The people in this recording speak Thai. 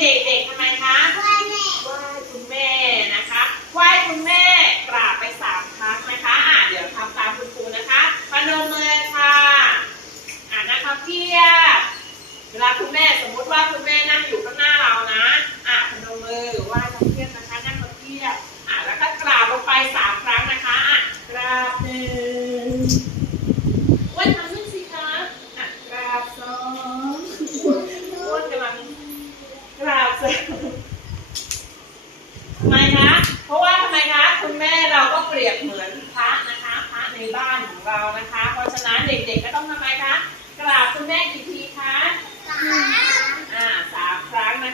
ให้เด็กๆทำไมคะไหว้คุณแม่นะคะไหว้คุณแม่กราบไปสามครั้งนะคะอะเดี๋ยวทำตามคุณครูนะคะพนมมือค่ะอะนะคะเพียบเวลาคุณแม่สมมุติว่าคุณแม่นั่งอยู่ข้างหน้าเรานะอะพนมมือไหว้ทับเพียบนะคะนั่งทับเพียบอะแล้วก็กราบลงไปสามครั้งนะคะอะกราบหนึ่ง เลทำไมคะ เพราะว่าทำไมคะ คุณแม่เราก็เปรียบเหมือนพระนะคะ พระในบ้านของเรานะคะ เพราะฉะนั้นเด็กๆก็ต้องทำไมคะ กราบคุณแม่กี